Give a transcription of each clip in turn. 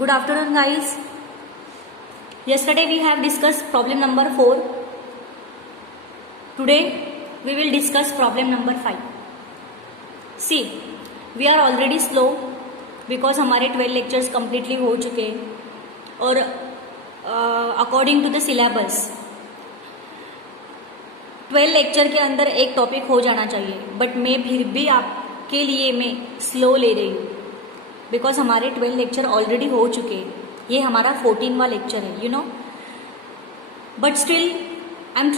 Good afternoon, guys. Yesterday we have discussed problem number 4. Today we will discuss problem number 5. See, we are already slow because हमारे 12 lectures completely हो चुके हैं और according to the syllabus 12 lecture के अंदर एक topic हो जाना चाहिए, बट मैं फिर भी आपके लिए मैं स्लो ले रही हूँ बिकॉज हमारे 12 लेक्चर ऑलरेडी हो चुके हैं. ये हमारा 14वां लेक्चर है, you know. But still I am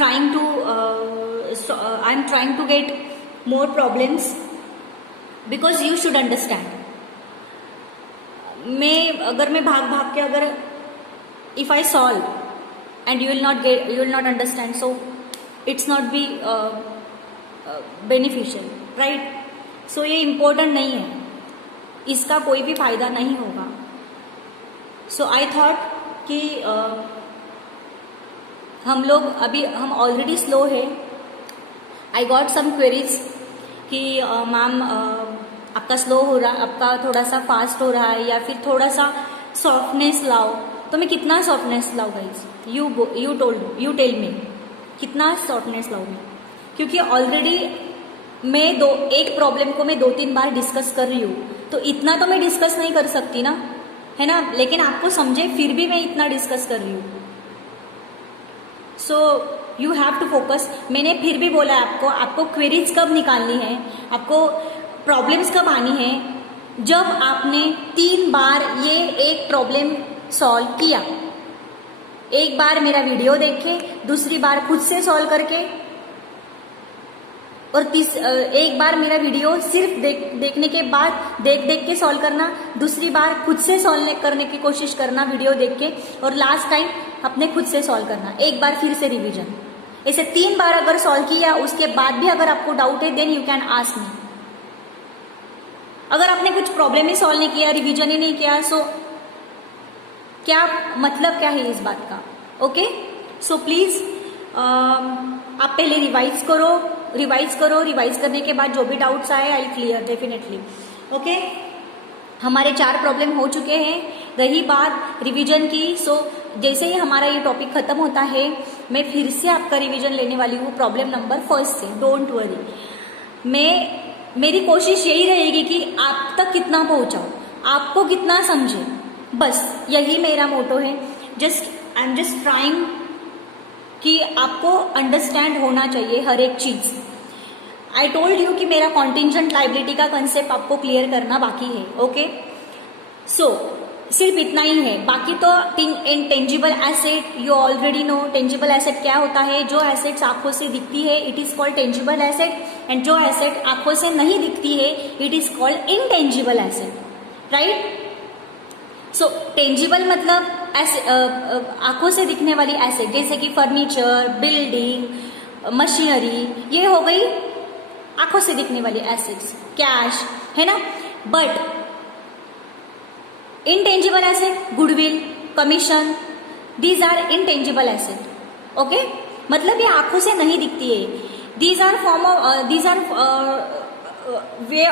trying to get more problems because you should understand. अगर मैं भाग भाग के अगर if I solve and you will not understand, so it's not be beneficial, right. So ये important नहीं है, इसका कोई भी फायदा नहीं होगा. सो आई थॉट कि हम ऑलरेडी स्लो है. आई गॉट सम क्वेरीज कि मैम आपका स्लो हो रहा, आपका थोड़ा सा फास्ट हो रहा है या फिर थोड़ा सा सॉफ्टनेस लाओ. तो मैं कितना सॉफ्टनेस लाऊं गाइज? यू टेल मी कितना सॉफ्टनेस लाऊं मैं, क्योंकि ऑलरेडी मैं एक प्रॉब्लम को मैं 2-3 बार डिस्कस कर रही हूँ, तो इतना तो मैं डिस्कस नहीं कर सकती ना, है ना. लेकिन आपको समझे फिर भी मैं इतना डिस्कस कर रही हूँ. So you have to focus. मैंने फिर भी बोला है आपको क्वेरीज कब निकालनी है, आपको प्रॉब्लम्स कब आनी है, जब आपने 3 बार ये एक प्रॉब्लम सॉल्व किया. एक बार मेरा वीडियो देख के, दूसरी बार खुद से सॉल्व करके, और एक बार मेरा वीडियो सिर्फ देखने के बाद देख के सॉल्व करना, दूसरी बार खुद से सॉल्व करने की कोशिश करना वीडियो देख के, और लास्ट टाइम अपने खुद से सॉल्व करना. एक बार फिर से रिवीजन. ऐसे 3 बार अगर सॉल्व किया, उसके बाद भी अगर आपको डाउट है, then you can ask me. अगर आपने कुछ प्रॉब्लम ही सॉल्व नहीं किया, रिवीजन ही नहीं किया, सो क्या मतलब क्या है इस बात का? ओके. सो प्लीज आप पहले रिवाइज करने के बाद जो भी डाउट्स आए आई क्लियर डेफिनेटली. ओके. हमारे 4 प्रॉब्लम हो चुके हैं. रही बात रिवीजन की, सो जैसे ही हमारा ये टॉपिक खत्म होता है, मैं फिर से आपका रिवीजन लेने वाली हूँ प्रॉब्लम नंबर 1 से. Don't worry. मेरी कोशिश यही रहेगी कि आप तक कितना पहुंचाऊं, आपको कितना समझे, बस यही मेरा मोटो है. आई एम जस्ट ट्राइंग कि आपको अंडरस्टैंड होना चाहिए हर एक चीज. आई टोल्ड यू कि मेरा कॉन्टिजेंट लायबिलिटी का कंसेप्ट आपको क्लियर करना बाकी है. ओके. सो सिर्फ इतना ही है. बाकी तो tangible asset you already know. Tangible asset क्या होता है? जो एसेट्स आंखों से दिखती है it is called tangible asset, and जो एसेट आंखों से नहीं दिखती है it is called intangible asset, right. So tangible मतलब आंखों से दिखने वाली एसेट, जैसे कि फर्नीचर, बिल्डिंग, मशीनरी, ये हो गई आंखों से दिखने वाली एसेट्स. कैश, है ना. But intangible asset, goodwill, commission, these are intangible asset. Okay. मतलब ये आंखों से नहीं दिखती है. दीज आर वे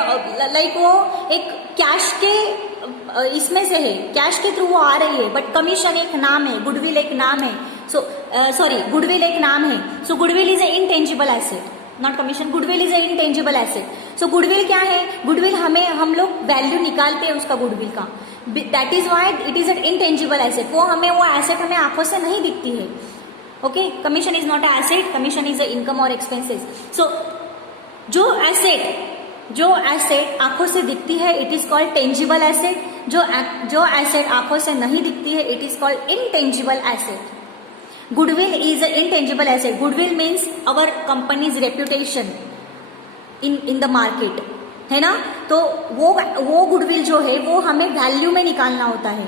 लाइक वो एक कैश के इसमें से है, कैश के थ्रू वो आ रही है, बट कमीशन एक नाम है, गुडविल एक नाम है. गुडविल एक नाम है. So goodwill is a intangible asset, not commission. Goodwill is a intangible asset. So goodwill क्या है? गुडविल हम लोग वैल्यू निकालते हैं उसका गुडविल का. That is why it is an intangible asset. वो एसेट हमें आंखों से नहीं दिखती है. Okay. Commission is not a asset, commission is a income और एक्सपेंसेस. सो जो एसेट आंखों से दिखती है it is called tangible asset. जो एसेट आंखों से नहीं दिखती है it is called intangible asset. Goodwill is a intangible asset. Goodwill means our companies reputation in the market, है ना. तो वो गुडविल जो है वो हमें वैल्यू में निकालना होता है,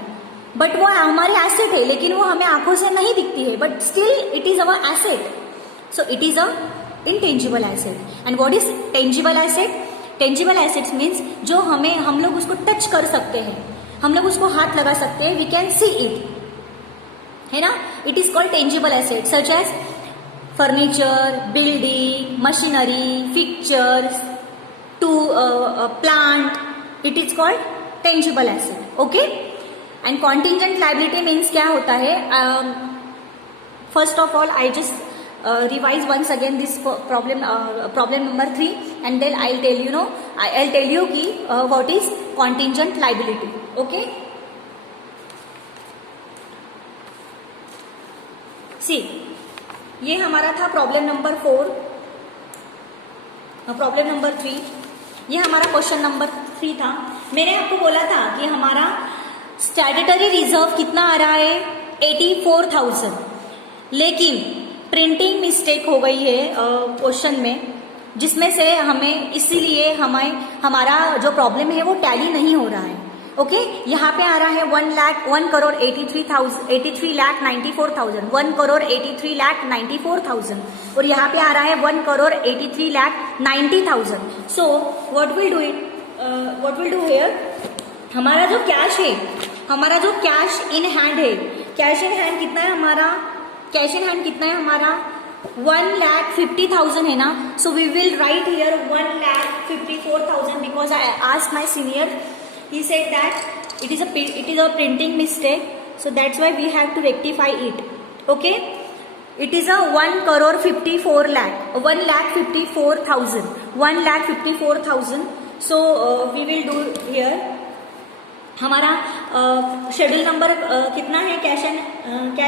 बट वो हमारी एसेट है, लेकिन वो हमें आंखों से नहीं दिखती है, but still it is our asset. So it is a intangible asset. And what is tangible asset? Tangible assets means जो हम लोग उसको टच कर सकते हैं, हम लोग उसको हाथ लगा सकते हैं, वी कैन सी इट, है ना. It is called tangible asset such as furniture, building, machinery, fixtures, to plant, it is called tangible asset. Okay, and contingent liability means क्या होता है, first of all I just revise once again this problem number 3 and then I'll tell you ki what is contingent liability. Okay, see ये हमारा था problem number 4, problem number 3, ये हमारा question number 3 था. मैंने आपको बोला था कि हमारा स्टैट्यूटरी रिजर्व कितना आ रहा है 84,000, लेकिन प्रिंटिंग मिस्टेक हो गई है क्वेश्चन में, जिसमें से हमें इसीलिए हमारा जो प्रॉब्लम है वो टैली नहीं हो रहा है. ओके, यहाँ पे आ रहा है 1,83,94,000, 1,83,94,000, और यहाँ पे आ रहा है 1,83,90,000. So what will do here, हमारा जो कैश है, हमारा जो कैश इन हैंड है, कैश इन हैंड कितना है हमारा, कैश इन हैंड कितना है हमारा 1,50,000 है ना. So we will write here 1,54,000 because I ask my senior, he said that it is a printing mistake, so that's why we have to rectify it. Okay, it is a 1,54,000. So we will do here हमारा schedule number कितना है cash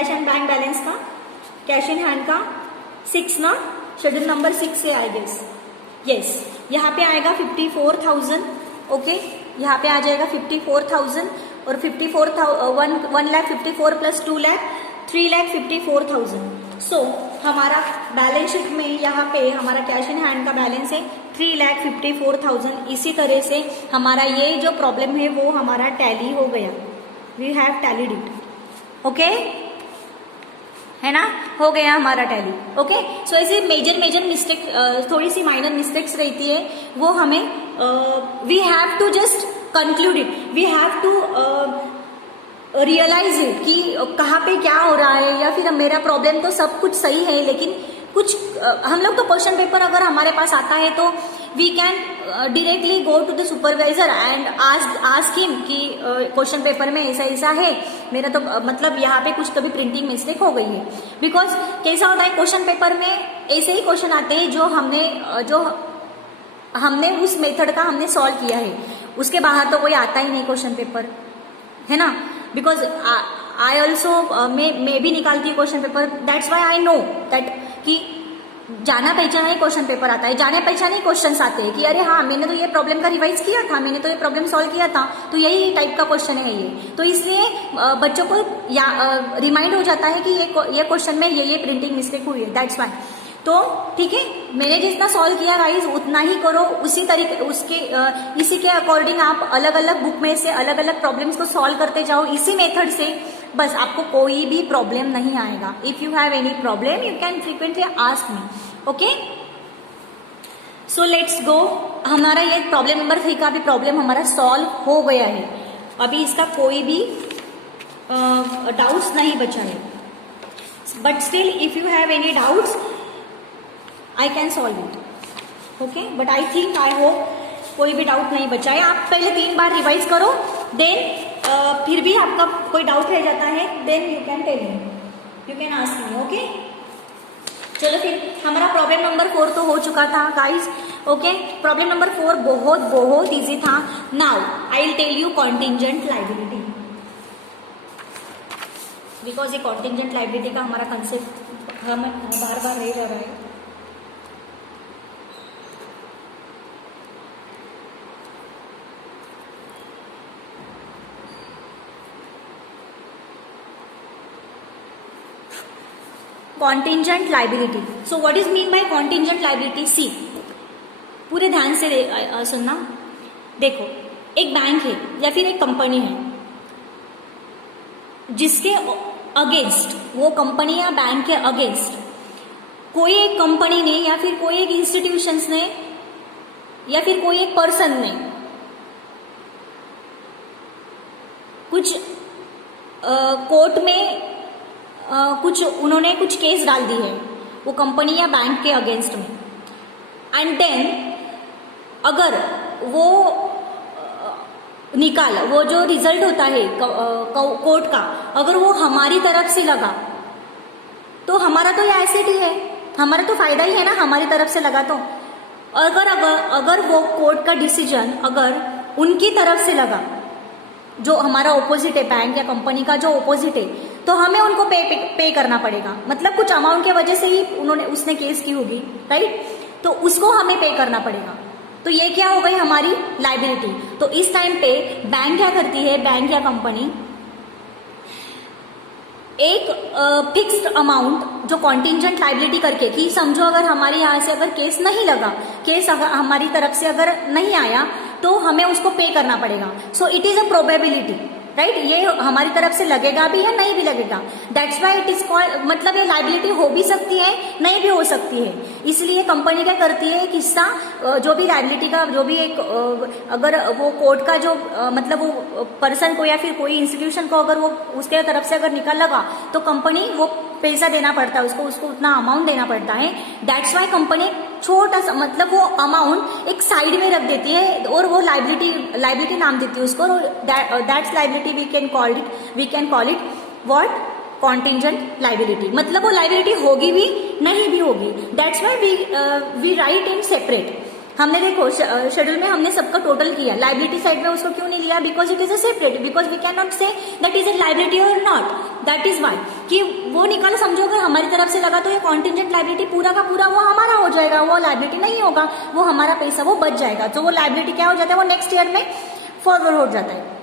and bank balance का, cash in hand का 6 ना, schedule number 6 है I guess. Yes, यहाँ पे आएगा 54,000. ओके, यहाँ पे आ जाएगा 54,000 और 1,54,000 प्लस 2 लाख 3,54,000. सो हमारा बैलेंस शीट में यहाँ पे हमारा कैश इन हैंड का बैलेंस है 3,54,000. इसी तरह से हमारा ये जो प्रॉब्लम है वो हमारा टैली हो गया, we have tallied it. Okay, है ना, हो गया हमारा टैली. ओके, सो ऐसे मेजर मिस्टेक, थोड़ी सी माइनर मिस्टेक्स रहती है, वो हमें we have to just conclude it, we have to realise it कि कहाँ पे क्या हो रहा है, या फिर मेरा प्रॉब्लम तो सब कुछ सही है, लेकिन कुछ हम लोग तो क्वेश्चन पेपर अगर हमारे पास आता है तो we can directly go to the supervisor and ask him कि क्वेश्चन पेपर में ऐसा है, मेरा तो मतलब यहाँ पे कुछ कभी प्रिंटिंग मिस्टेक हो गई है. बिकॉज कैसा होता है क्वेश्चन पेपर में ऐसे ही क्वेश्चन आते हैं जो हमने उस मेथड का हमने सॉल्व किया है, उसके बाहर तो कोई आता ही नहीं क्वेश्चन पेपर, है ना. बिकॉज आई ऑल्सो मैं भी निकालती हूँ question paper, that's why I know that कि जाना पहचाना ही क्वेश्चन पेपर आता है, जाने पहचाने ही क्वेश्चंस आते हैं कि अरे हाँ मैंने तो ये प्रॉब्लम का रिवाइज किया था, मैंने तो ये प्रॉब्लम सॉल्व किया था, तो यही टाइप का क्वेश्चन है ये. तो इसलिए बच्चों को रिमाइंड हो जाता है कि ये क्वेश्चन में ये प्रिंटिंग मिस्टेक हुई है, दैट्स वाई. तो ठीक है, मैंने जितना सॉल्व किया गाइस उतना ही करो, उसी तरीके इसी के अकॉर्डिंग आप अलग अलग बुक में से अलग अलग प्रॉब्लम्स को सॉल्व करते जाओ इसी मेथड से, बस आपको कोई भी प्रॉब्लम नहीं आएगा. If you have any problem you can frequently ask me. Okay, so let's go. हमारा ये प्रॉब्लम नंबर 3 का भी प्रॉब्लम हमारा सॉल्व हो गया है, अभी इसका कोई भी डाउट्स नहीं बचा है. But still if you have any doubts I can solve it. Okay, but I think I hope कोई भी डाउट नहीं बचा है. आप पहले 3 बार रिवाइज करो, देन फिर भी आपका कोई डाउट रह जाता है, then you can tell me, you can ask me. Okay, चलो फिर हमारा प्रॉब्लम नंबर 4 तो हो चुका था गाइस. ओके, प्रॉब्लम नंबर 4 बहुत इजी था. Now I will tell you contingent liability, because ये कॉन्टिजेंट लाइबिलिटी का हमारा कंसेप्ट हम बार बार रह रहा है. Contingent liability. So what is mean by contingent liability? See, पूरे ध्यान से सुनना. देखो, एक बैंक है या फिर एक कंपनी है जिसके अगेंस्ट, वो कंपनी या बैंक के अगेंस्ट कोई एक कंपनी ने या फिर कोई एक इंस्टीट्यूशंस ने या फिर कोई एक पर्सन ने कुछ कोर्ट में कुछ उन्होंने कुछ केस डाल दी है वो कंपनी या बैंक के अगेंस्ट में. एंड देन अगर वो निकाल, वो जो रिजल्ट होता है कोर्ट का, अगर वो हमारी तरफ से लगा तो हमारा तो ये एसेट ही है, हमारा तो फायदा ही है ना, हमारी तरफ से लगा तो। अगर वो कोर्ट का डिसीजन अगर उनकी तरफ से लगा, जो हमारा ऑपोजिट है, बैंक या कंपनी का जो ऑपोजिट है, तो हमें उनको पे करना पड़ेगा। मतलब कुछ अमाउंट की वजह से ही उसने केस की होगी, राइट, तो उसको हमें पे करना पड़ेगा। तो ये क्या हो गई हमारी लाइबिलिटी। तो इस टाइम पे बैंक क्या करती है, बैंक या कंपनी एक फिक्स्ड अमाउंट जो कॉन्टिंजेंट लाइबिलिटी करके, कि समझो अगर हमारे यहाँ से अगर केस नहीं लगा, केस अगर हमारी तरफ से अगर नहीं आया, तो हमें उसको पे करना पड़ेगा। So it is a probability, right, ये हमारी तरफ से लगेगा भी या नहीं भी लगेगा। That's why it is called, मतलब ये लाइबिलिटी हो भी सकती है, नहीं भी हो सकती है। इसलिए कंपनी क्या करती है, किस्सा जो भी लाइबिलिटी का जो भी एक अगर वो कोर्ट का जो मतलब वो पर्सन को या फिर कोई इंस्टीट्यूशन को अगर वो उसके तरफ से अगर निकल लगा, तो कंपनी वो पैसा देना पड़ता है, उसको उतना अमाउंट देना पड़ता है। दैट्स वाई कंपनी छोटा सा, मतलब वो अमाउंट एक साइड में रख देती है और वो लाइबिलिटी नाम देती है उसको। That's liability we can call it what, contingent liability. मतलब वो लाइबिलिटी होगी भी नहीं भी होगी। That's why we write in separate. हमने देखो शेड्यूल में हमने सबका टोटल किया, लाइबिलिटी साइड में उसको क्यों नहीं लिया, because it is a separate, because we can not say that is a liability और नॉट। दैट इज वाई कि वो निकालो, समझो अगर हमारी तरफ से लगा तो ये कॉन्टिंजेंट लाइबिलिटी पूरा का पूरा वो हमारा हो जाएगा, वो लाइबिलिटी नहीं होगा, वो हमारा पैसा वो बच जाएगा। तो वो लाइबिलिटी क्या हो जाता है, वो नेक्स्ट ईयर में फॉरवर्ड हो जाता है।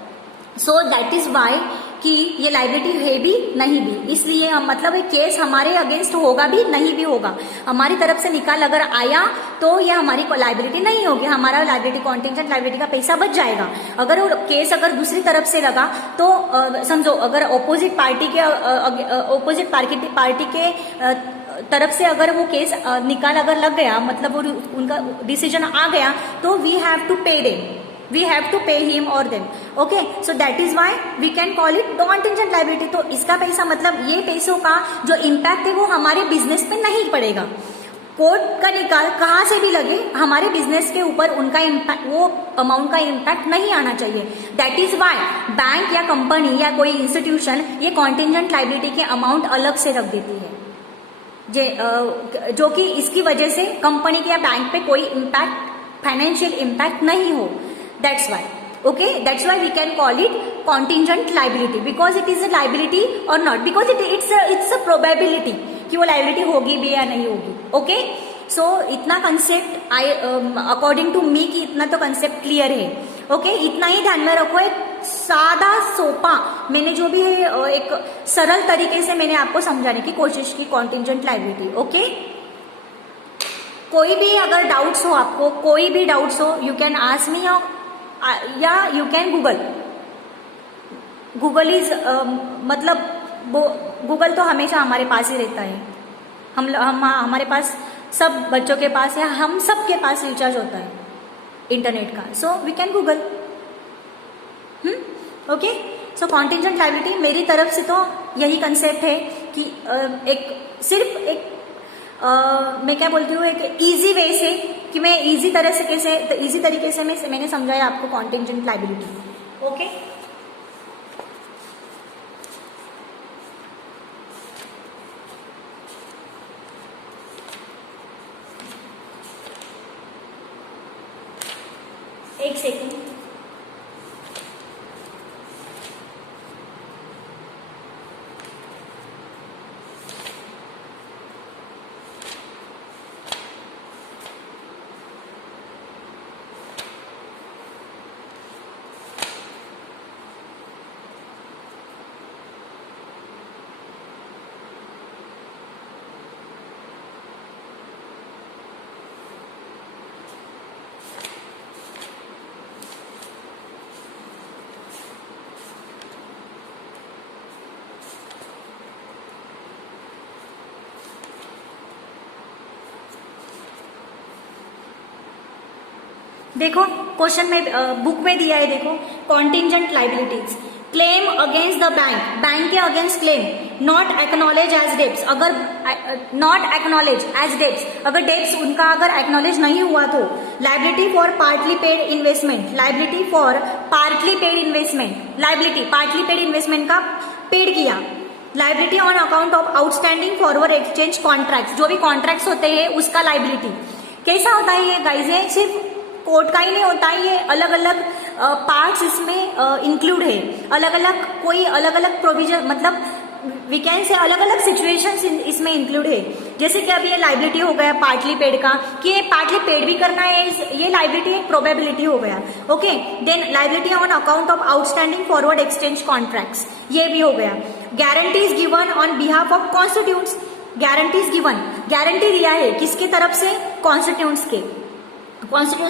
सो दैट इज वाई कि ये लाइबिलिटी है भी नहीं भी। इसलिए हम मतलब ये केस हमारे अगेंस्ट होगा भी नहीं भी होगा, हमारी तरफ से निकाल अगर आया तो ये हमारी लाइबिलिटी नहीं होगी, हमारा लाइबिलिटी कॉन्टिंजेंट लाइबिलिटी का पैसा बच जाएगा। अगर वो केस अगर दूसरी तरफ से लगा तो समझो अगर ऑपोजिट पार्टी के तरफ से अगर वो केस निकाल अगर लग गया, मतलब वो उनका डिसीजन आ गया, तो we have to pay them, we have to pay him or them, okay, so that is why we can call it contingent liability। तो इसका पैसा मतलब ये पैसों का जो इम्पैक्ट है वो हमारे बिजनेस पे नहीं पड़ेगा। कोर्ट का निकाल कहाँ से भी लगे, हमारे बिजनेस के ऊपर उनका इम्पैक्ट, वो अमाउंट का इम्पैक्ट नहीं आना चाहिए। दैट इज वाई बैंक या कंपनी या कोई इंस्टीट्यूशन ये कॉन्टिंजेंट लाइबिलिटी के अमाउंट अलग से रख देती है, जो कि इसकी वजह से कंपनी के या बैंक पे कोई इम्पैक्ट, फाइनेंशियल इम्पैक्ट नहीं हो। That's why, okay, that's why we can call it contingent liability, because it is a liability or not, because it's a probability कि वो liability होगी भी या नहीं होगी। okay, so इतना concept according to me कि इतना तो concept clear है। okay, इतना ही ध्यान में रखो, एक सादा सोपा मैंने जो भी है एक सरल तरीके से मैंने आपको समझाने की कोशिश की contingent liability। okay, कोई भी अगर डाउट्स हो आपको, कोई भी डाउट्स हो, यू कैन आस्क मी या यू कैन गूगल इज मतलब गूगल तो हमेशा हमारे पास ही रहता है। हम हमारे पास, सब बच्चों के पास या हम सब के पास रिचार्ज होता है इंटरनेट का, so we can Google. Okay, so contingent liability मेरी तरफ से तो यही कंसेप्ट है कि सिर्फ एक मैं क्या बोलती हूँ, एक इजी वे से कि मैं इजी तरीके से मैंने समझाया आपको कॉन्टिंजेंट लायबिलिटी। ओके, एक सेकेंड। देखो क्वेश्चन में बुक में दिया है, देखो contingent liabilities, claim against the bank, bank के against claim not acknowledge as debts, अगर नॉट एक्नॉलेज एज डेब्ट्स, अगर डेब्ट्स उनका अगर एक्नॉलेज नहीं हुआ तो liability for partly paid investment, liability for partly paid investment, liability partly paid investment का paid किया, liability on account of outstanding forward exchange contract, जो भी कॉन्ट्रैक्ट्स होते हैं उसका लाइबिलिटी। कैसा होता है ये गाइज, ये सिर्फ कोर्ट का ही नहीं होता है, ये अलग अलग पार्ट्स इसमें इंक्लूड है, अलग अलग कोई अलग अलग प्रोविजन, मतलब वी कैन से अलग अलग सिचुएशंस इसमें इंक्लूड है। जैसे कि अभी ये लाइबिलिटी हो गया पार्टली पेड का, कि ये पार्टली पेड भी करना है, ये लाइबिलिटी एक प्रोबेबिलिटी हो गया। Okay, then liability on account of outstanding forward exchange contracts, ये भी हो गया। Guarantees given on behalf of constituents, guarantees given, guarantee दिया है किसके तरफ से, कॉन्स्टिट्यूट्स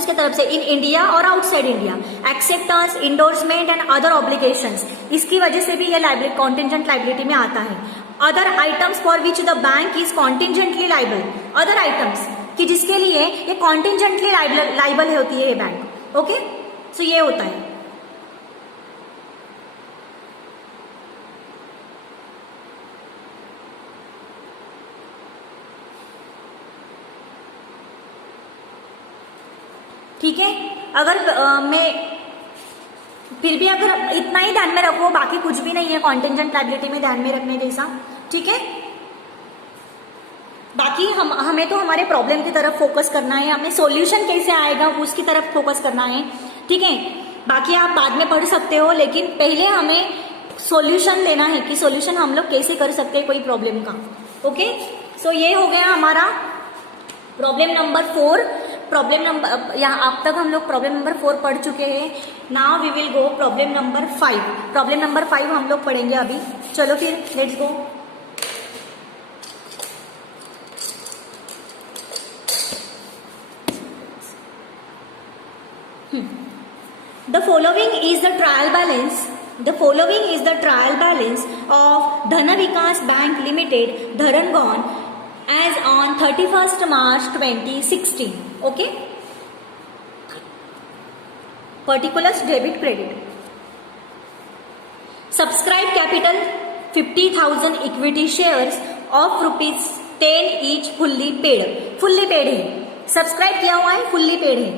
के तरफ से, इन इंडिया और outside India, acceptance, endorsement and other obligations, इसकी वजह से भी ये लाइबिलिटी कॉन्टिजेंट लाइबिलिटी में आता है। Other items for which the bank is contingently liable, other items कि जिसके लिए ये कॉन्टिजेंटली लाइबल होती है ये बैंक। ओके, सो ये होता है। ठीक है, अगर मैं फिर भी अगर इतना ही ध्यान में रखो, बाकी कुछ भी नहीं है कॉन्टिजेंट लायबिलिटी में ध्यान में रखने जैसा। ठीक है, बाकी हमें तो हमारे प्रॉब्लम की तरफ फोकस करना है, हमें सॉल्यूशन कैसे आएगा उसकी तरफ फोकस करना है। ठीक है, बाकी आप बाद में पढ़ सकते हो, लेकिन पहले हमें सॉल्यूशन लेना है कि सॉल्यूशन हम लोग कैसे कर सकते हैं कोई प्रॉब्लम का। ओके, सो ये हो गया हमारा प्रॉब्लम नंबर 4। प्रॉब्लम नंबर, यहाँ अब तक हम लोग प्रॉब्लम नंबर 4 पढ़ चुके हैं। Now we will go problem number 5। Problem number 5 हम लोग पढ़ेंगे अभी। चलो फिर let's go. The following is the trial balance. The following is the trial balance of Dhana Vikas Bank Limited, Dharangon, as on 31st March 2016. Okay. Particulars: debit, credit. Subscribed capital 50,000 equity shares of ₹10 each, fully paid. Fully paid है, subscribe किया हुआ है, fully paid है।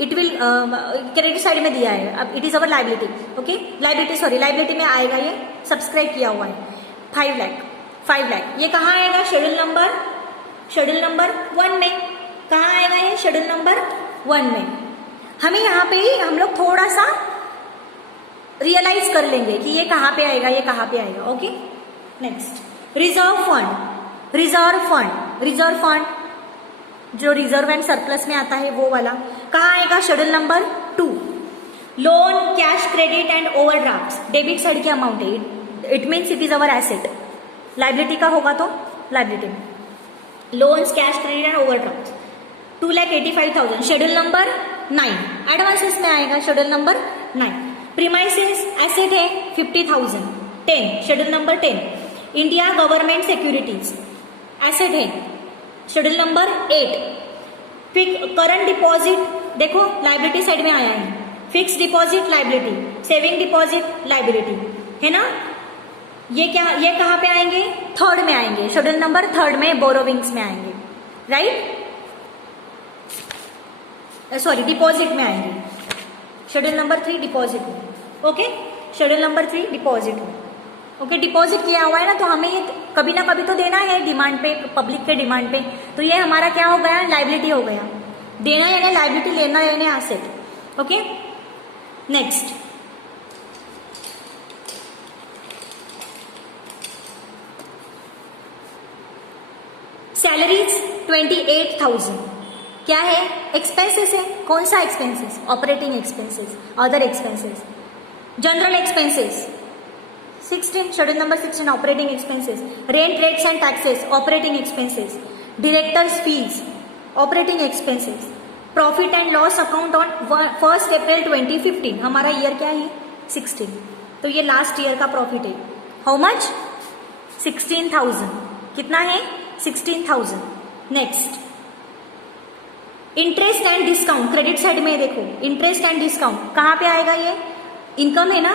It will credit side में दिया है, अब it is our liability. Okay, liability में आएगा, ये सब्सक्राइब किया हुआ है 5 लाख। ये कहाँ आएगा? शेड्यूल नंबर 1 में। कहाँ आएगा ये? शेड्यूल नंबर 1 में। हमें यहाँ पे ही हम लोग थोड़ा सा रियलाइज कर लेंगे कि ये कहाँ पे आएगा, ये कहाँ पे आएगा। ओके, नेक्स्ट रिजर्व फंड जो रिजर्व एंड सरप्लस में आता है वो वाला कहाँ आएगा? Schedule number 2। Loan, cash, credit and overdraft debit side की अमाउंट है, it means it is our asset. Liability का होगा तो लाइबिलिटी में loans, cash, credit and overdraft 2,85,000। Schedule number 9 advances में आएगा, शेड्यूल नंबर 9। प्रीमाइसेस एसेट है 50,000। 10 schedule number 10। India government securities asset है, शेड्यूल नंबर 8। करंट डिपॉजिट देखो लाइबिलिटी साइड में आया है, fix deposit liability, saving deposit liability है ना। ये कहाँ पे आएंगे? 3rd में आएंगे, शेड्यूल नंबर 3rd में बोरोविंग्स में आएंगे, राइट। सॉरी, डिपॉजिट में आएंगे, शेड्यूल नंबर 3 डिपॉजिट में। ओके, शेड्यूल नंबर 3 डिपॉजिट में। ओके, डिपॉजिट किया हुआ है ना, तो हमें ये कभी ना कभी तो देना है डिमांड पे, पब्लिक के डिमांड पे। तो ये हमारा क्या हो गया? लाइबिलिटी हो गया। देना यानी लाइबिलिटी, लेना यानी एसेट। ओके, नेक्स्ट सैलरीज 28,000 क्या है? एक्सपेंसेस है। कौन सा expenses? Operating expenses, other expenses, general expenses 16 schedule number 16 operating expenses. Rent, rates and taxes operating expenses. Directors fees operating expenses. Profit and loss account on 1 अप्रैल 2015, हमारा year क्या है? 16। तो ये लास्ट ईयर का प्रॉफिट है। How much? 16,000। कितना है? 16,000। Next interest and discount, credit side में देखो, इंटरेस्ट एंड डिस्काउंट कहाँ पे आएगा? ये इनकम है ना,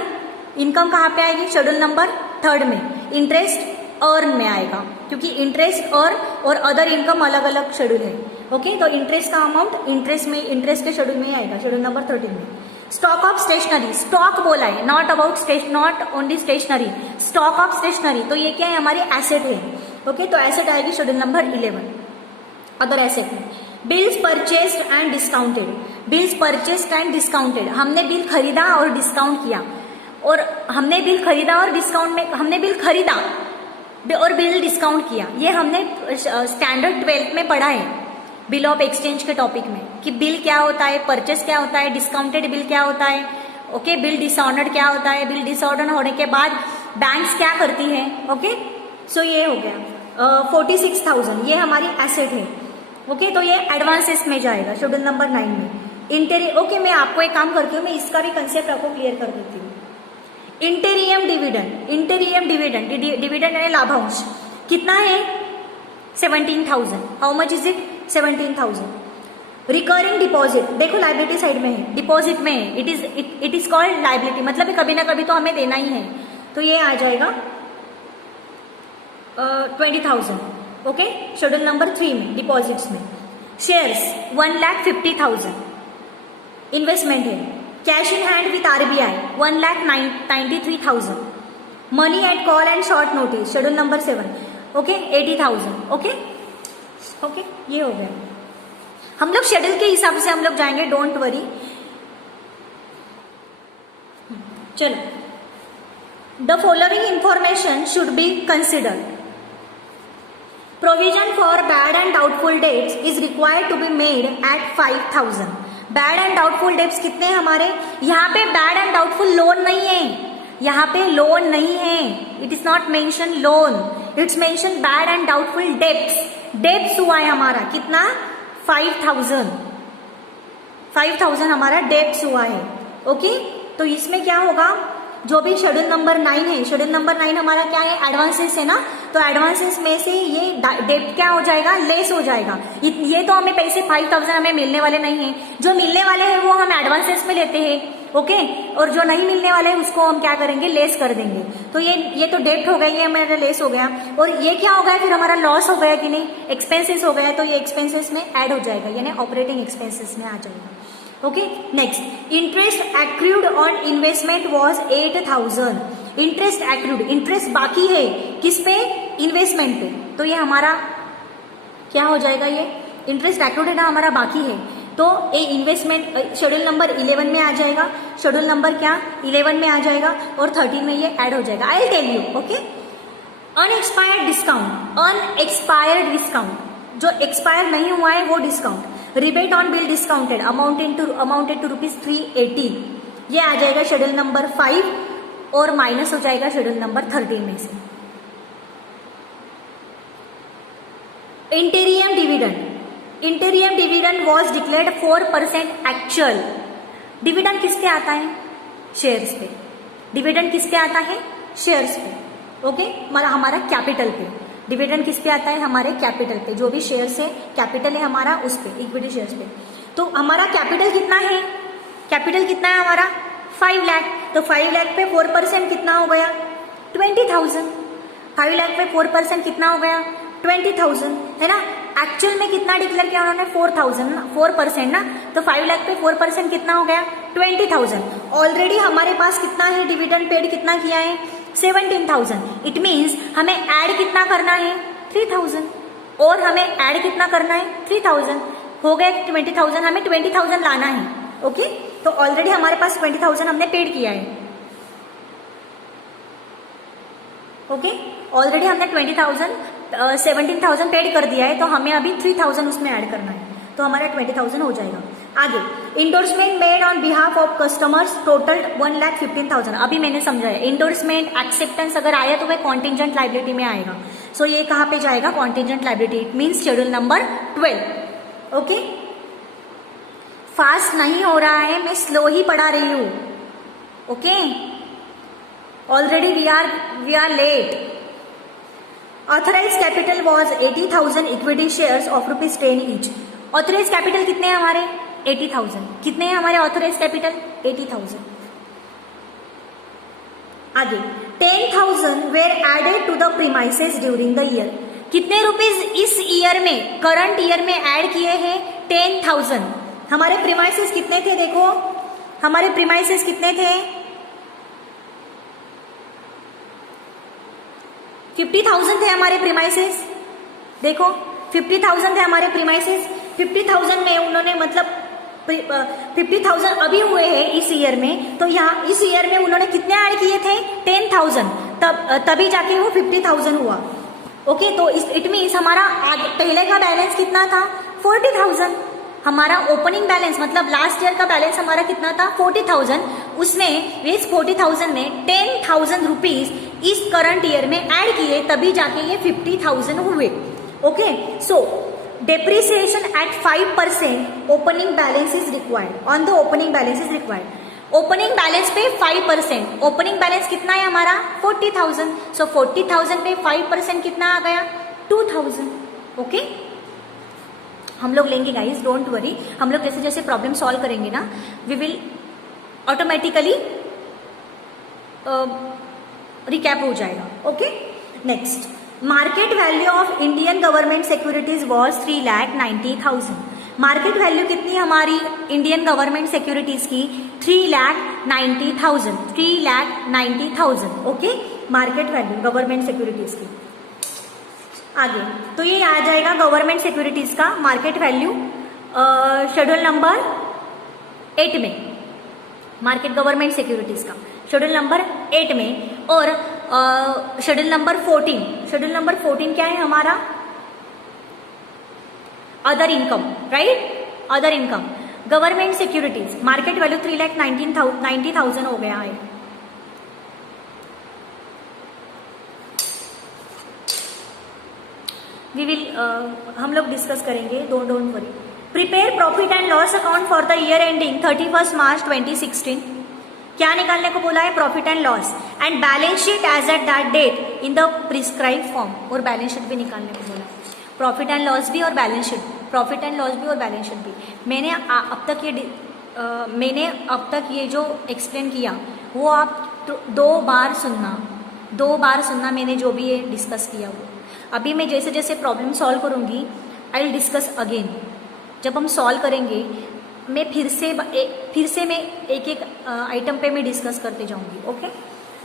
इनकम कहाँ पे आएगी? शेड्यूल नंबर 3rd में। इंटरेस्ट अर्न में आएगा, क्योंकि इंटरेस्ट और अदर इनकम अलग अलग शेड्यूल है। ओके, तो इंटरेस्ट का अमाउंट इंटरेस्ट के शेड्यूल में ही आएगा, शेड्यूल नंबर 13 में। स्टॉक ऑफ स्टेशनरी, स्टॉक बोला है, not only stationery, stock of stationery, तो ये क्या है, हमारी एसेट है। ओके, तो एसेट आएगी शेड्यूल नंबर 11, अदर एसेट में। Bills purchased and discounted, bills purchased and discounted, हमने बिल खरीदा और डिस्काउंट किया, और हमने बिल खरीदा और डिस्काउंट में, हमने बिल खरीदा और बिल डिस्काउंट किया, ये हमने स्टैंडर्ड 12th में पढ़ा है बिल ऑफ एक्सचेंज के टॉपिक में, कि बिल क्या होता है, परचेस क्या होता है, डिस्काउंटेड बिल क्या होता है। ओके, बिल डिसऑर्डर्ड क्या होता है, बिल डिसऑर्डर होने के बाद बैंक्स क्या करती है। ओके, सो ये हो गया 46,000, ये हमारी एसेट है। ओके, तो ये एडवांसेस में जाएगा शेड्यूल नंबर 9 में। ओके, मैं आपको एक काम करती हूँ, मैं इसका भी कंसेप्ट आपको क्लियर कर देती हूँ। इंटेरियम डिविडेंड, डिविडेंड यानी लाभांश कितना है, 17,000। How much is it, 17,000। Recurring deposit, देखो लाइबिलिटी साइड में है, डिपॉजिट में है, इट इज कॉल्ड लाइबिलिटी, मतलब कभी ना कभी तो हमें देना ही है, तो ये आ जाएगा 20,000। ओके, शेड्यूल नंबर 3 में डिपॉजिट्स में। शेयर्स 1,50,000 इन्वेस्टमेंट है। Cash in hand with RBI 1,93,000। Money at call and short notice schedule number 7, okay 80,000। Okay, ये हो गया। हम लोग शेड्यूल के हिसाब से हम लोग जाएंगे, डोंट वरी। चलो, the following information should be considered. Provision for bad and doubtful debts is required to be made at 5,000। Bad and doubtful debts कितने हैं हमारे, यहाँ पे बैड एंड डाउटफुल लोन नहीं है, यहाँ पे लोन नहीं है, it is not mention loan, it's mention bad and doubtful debts. Debts हुआ है हमारा कितना, 5,000 हमारा डेट्स हुआ है। ओके, तो इसमें क्या होगा, जो भी शेड्यूल नंबर 9 है, शेड्यूल नंबर 9 हमारा क्या है, एडवांसेस है ना, तो एडवांसेस में से ये डेट क्या हो जाएगा, लेस हो जाएगा। ये तो हमें पैसे 5,000 हमें मिलने वाले नहीं है, जो मिलने वाले हैं वो हम एडवांसेस में लेते हैं। ओके, और जो नहीं मिलने वाले हैं उसको हम क्या करेंगे, लेस कर देंगे। तो ये तो डेट हो गई, ये हमारा लेस हो गया, और ये क्या हो गया, फिर हमारा लॉस हो गया कि नहीं, एक्सपेंसेस हो गया, तो ये एक्सपेंसेस में ऐड हो जाएगा, यानी ऑपरेटिंग एक्सपेंसेस में आ जाएगा। Okay, next, interest accrued on investment was 8,000। Interest accrued, interest बाकी है किस पे, इन्वेस्टमेंट पे, तो ये हमारा क्या हो जाएगा, ये इंटरेस्ट एक्रूड है ना हमारा बाकी है, तो ये इन्वेस्टमेंट शेड्यूल नंबर 11 में आ जाएगा, शेड्यूल नंबर क्या 11 में आ जाएगा, और 13 में ये ऐड हो जाएगा। I will tell you. Okay, unexpired discount, जो एक्सपायर नहीं हुआ है वो discount. Rebate on bill discounted amounted to ₹380, ये आ जाएगा शेड्यूल नंबर 5, और माइनस हो जाएगा शेड्यूल नंबर 13 में से। इंटीरियम dividend was declared 4% actual. Dividend किसके आता है, शेयर्स पे। डिविडेंड किसके आता है, शेयर्स पे। ओके, हमारा कैपिटल पे। डिविडेंड किस पे आता है, हमारे कैपिटल पे, जो भी शेयर्स है, कैपिटल है हमारा उस पे, इक्विटी शेयर्स पे। तो हमारा कैपिटल कितना है, कैपिटल कितना है हमारा 5 लाख, तो 5 लाख पे 4% कितना हो गया, 20,000। 5 लाख पे 4% कितना हो गया, 20,000, है ना। एक्चुअल में कितना डिक्लेयर किया उन्होंने, 4,000 ना, 4% ना, तो 5 लाख पे 4% कितना हो गया, 20,000। ऑलरेडी हमारे पास कितना है, डिविडेंड पेड कितना किया है, 17,000। इट मीन्स हमें ऐड कितना करना है, 3,000, और हमें ऐड कितना करना है, 3,000 हो गया, 20,000, हमें 20,000 लाना है। ओके, तो ऑलरेडी हमारे पास 20,000 हमने पेड किया है। ओके, ऑलरेडी हमने 17,000 पेड कर दिया है, तो हमें अभी 3,000 उसमें ऐड करना है, तो हमारा 20,000 हो जाएगा। आगे, endorsement made on behalf of customers total 1,15,000। अभी मैंने समझाया, इंडोर्समेंट एक्सेप्टेंस अगर आया तो वह कॉन्टिजेंट लाइबिलिटी में आएगा। सो ये कहाँ पे जाएगा, contingent liability, it means schedule number 12। Okay, fast नहीं हो रहा है, मैं स्लो ही पढ़ा रही हूँ। Okay, already we are late. Authorise capital was 80,000 equity shares of ₹10 each. Authorise capital कितने हैं हमारे, 80,000। कितने हैं हमारे ऑथराइज कैपिटल, 80,000। आगे, 10,000 were added to the premises during the year. कितने रुपीज इस ईयर में, करंट ईयर में ऐड किए हैं? 10,000। हमारे प्रीमाइसेस कितने थे? देखो हमारे प्रीमाइसेस कितने थे? 50,000 थे हमारे प्रीमाइसेस। देखो 50,000 थे हमारे प्रीमाइसेस। 50,000 में उन्होंने मतलब 50,000 अभी हुए हैं इस ईयर में, तो यहाँ इस ईयर में उन्होंने कितने ऐड किए थे? 10,000। तभी जाके वो 50,000 हुआ। ओके, तो इट मीन्स हमारा पहले का बैलेंस कितना था? 40,000। हमारा ओपनिंग बैलेंस मतलब लास्ट ईयर का बैलेंस हमारा कितना था? 40,000। उसमें इस 40,000 में 10,000 रुपीज इस करंट ईयर में ऐड किए, तभी जाके ये 50,000 हुए। Okay, so depreciation at 5% opening balance is required, on the opening balance is required। Opening balance पे 5%, ओपनिंग बैलेंस कितना है हमारा? 40,000। सो 40,000 पे 5% कितना आ गया? 2,000। ओके, हम लोग लेंगे गाइस, डोंट वरी। हम लोग जैसे जैसे प्रॉब्लम सॉल्व करेंगे ना, वी विल ऑटोमेटिकली रिकैप हो जाएगा। Okay, next, market value of Indian government securities was 3,90,000। Market value कितनी हमारी इंडियन गवर्नमेंट सिक्योरिटीज की? 3,90,000। 3,90,000। Okay, market value government securities की। आगे तो ये आ जाएगा गवर्नमेंट सिक्योरिटीज का मार्केट वैल्यू शेड्यूल नंबर 8 में, मार्केट गवर्नमेंट सिक्योरिटीज का शेड्यूल नंबर 8 में। और शेड्यूल नंबर 14, शेड्यूल नंबर 14 क्या है हमारा? Other income, right? Other income, government securities, market value 3,90,000 हो गया है। वी विल हम लोग डिस्कस करेंगे, don't worry. Prepare profit and loss account for the year ending 31 March 2016। क्या निकालने को बोला है? Profit and loss and balance sheet as at that date in the prescribe form. और बैलेंस शीट भी निकालने को बोला है। प्रॉफिट एंड लॉस भी और balance sheet, profit and loss भी और बैलेंस शीट भी। मैंने अब तक ये जो एक्सप्लेन किया वो आप 2 बार सुनना, 2 बार सुनना मैंने जो भी ये डिस्कस किया वो। अभी मैं जैसे जैसे प्रॉब्लम सॉल्व करूंगी आई विल डिस्कस अगेन। जब हम सॉल्व करेंगे मैं फिर से मैं एक एक आइटम पे मैं डिस्कस करते जाऊंगी। ओके,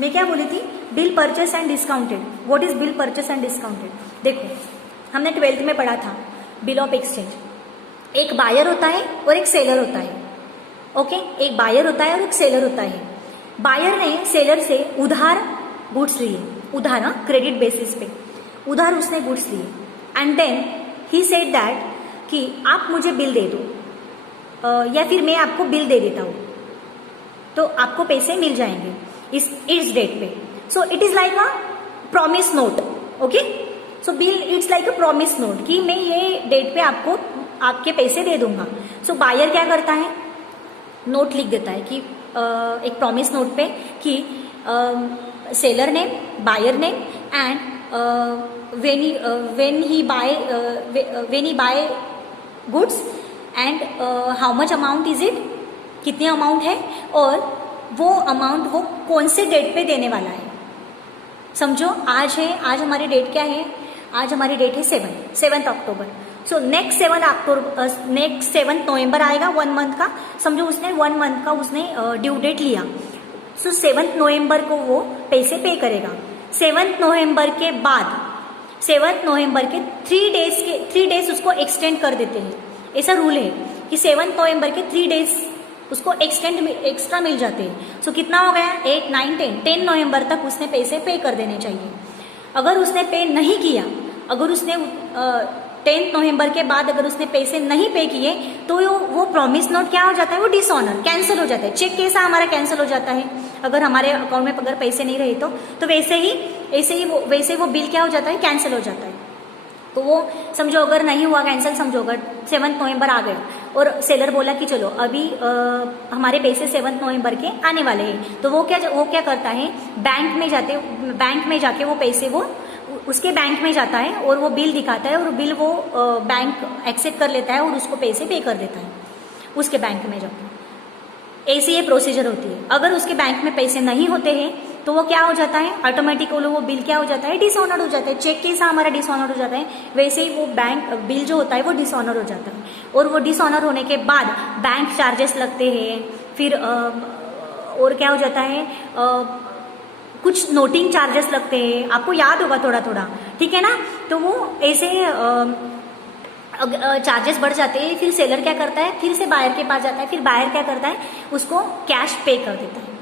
मैं क्या बोली थी? Bill purchase and discounted. What is bill purchase and discounted? देखो हमने 12th में पढ़ा था बिल ऑफ एक्सचेंज। एक बायर होता है और एक सेलर होता है। ओके, एक बायर होता है और एक सेलर होता है। बायर ने सेलर से उधार गुड्स लिए, उधार क्रेडिट बेसिस पे उधार उसने गुड्स लिए। And then he said that कि आप मुझे बिल दे दो या फिर मैं आपको बिल दे देता हूँ तो आपको पैसे मिल जाएंगे इस डेट पे। So it is like a promise note. Okay, so bill it's like a promise note कि मैं ये डेट पे आपको आपके पैसे दे दूंगा। सो बायर क्या करता है? नोट लिख देता है कि एक प्रॉमिस नोट पे कि seller name, buyer name and when he buy goods and how much amount is it, कितने अमाउंट है और वो अमाउंट वो कौन से डेट पे देने वाला है। समझो आज है, आज हमारी डेट क्या है? आज हमारी डेट है 7 अक्टूबर। सो नेक्स्ट 7 नवंबर आएगा 1 मंथ का। समझो उसने 1 मंथ का उसने ड्यू डेट लिया। सो 7 नवंबर को वो पैसे पे करेगा। 7 नवंबर के बाद 7 नवंबर के 3 डेज उसको एक्सटेंड कर देते हैं। ऐसा रूल है कि 7 नवंबर के 3 डेज उसको एक्स्ट्रा मिल जाते हैं। सो कितना हो गया? 8, 9, 10 नवंबर तक उसने पैसे पे कर देने चाहिए। अगर उसने पे नहीं किया, अगर उसने 10 नवंबर के बाद अगर उसने पैसे नहीं पे किए तो वो प्रॉमिस नोट क्या हो जाता है? वो डिसऑनर, कैंसिल हो जाता है। चेक कैसा हमारा कैंसिल हो जाता है अगर हमारे अकाउंट में अगर पैसे नहीं रहे तो वैसे वो बिल क्या हो जाता है? कैंसिल हो जाता है। तो वो समझो अगर नहीं हुआ कैंसिल, समझो अगर 7 नवंबर आ गया और सेलर बोला कि चलो अभी हमारे पैसे 7 नवंबर के आने वाले हैं, तो वो क्या करता है? बैंक में जाके वो पैसे वो उसके बैंक में जाता है और वो बिल दिखाता है और बिल वो बैंक एक्सेप्ट कर लेता है और उसको पैसे पे कर देता है उसके बैंक में जाके। ऐसी ये प्रोसीजर होती है। अगर उसके बैंक में पैसे नहीं होते हैं तो वो क्या हो जाता है, ऑटोमेटिकली वो बिल क्या हो जाता है, डिसऑनर्ड हो जाता है। चेक कैसा हमारा डिसऑनर्ड हो जाता है, वैसे ही वो बैंक बिल जो होता है वो डिसऑनर हो जाता है। और वो डिसऑनर होने के बाद बैंक चार्जेस लगते हैं, फिर और क्या हो जाता है, कुछ नोटिंग चार्जेस लगते हैं, आपको याद होगा थोड़ा थोड़ा, ठीक है ना। तो वो ऐसे चार्जेस बढ़ जाते हैं। फिर सेलर क्या करता है, फिर से बायर के पास जाता है, फिर बायर क्या करता है, उसको कैश पे कर देता है।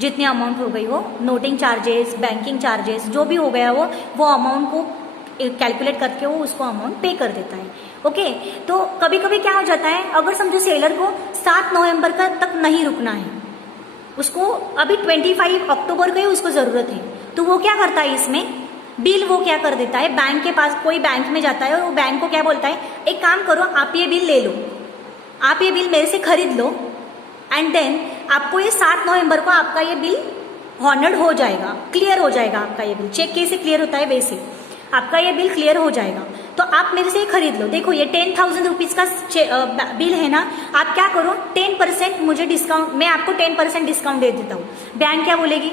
जितनी अमाउंट हो गई वो नोटिंग चार्जेस, बैंकिंग चार्जेस जो भी हो गया वो अमाउंट को कैलकुलेट करके वो उसको अमाउंट पे कर देता है। ओके, तो कभी कभी क्या हो जाता है, अगर समझो सेलर को 7 नवंबर का तक नहीं रुकना है, उसको अभी 25 अक्टूबर को ही उसको जरूरत है, तो वो क्या करता है, इसमें बिल वो क्या कर देता है, बैंक के पास, कोई बैंक में जाता है और वो बैंक को क्या बोलता है, एक काम करो आप ये बिल ले लो, आप ये बिल मेरे से खरीद लो, एंड देन आपको ये 7 नवंबर को आपका ये बिल हॉनर्ड हो जाएगा, क्लियर हो जाएगा आपका ये बिल। चेक कैसे क्लियर होता है वैसे आपका ये बिल क्लियर हो जाएगा, तो आप मेरे से ये खरीद लो। देखो ये 10,000 रुपीज का बिल है ना, आप क्या करो 10% मुझे डिस्काउंट, मैं आपको 10% डिस्काउंट दे देता हूँ। बैंक क्या बोलेगी,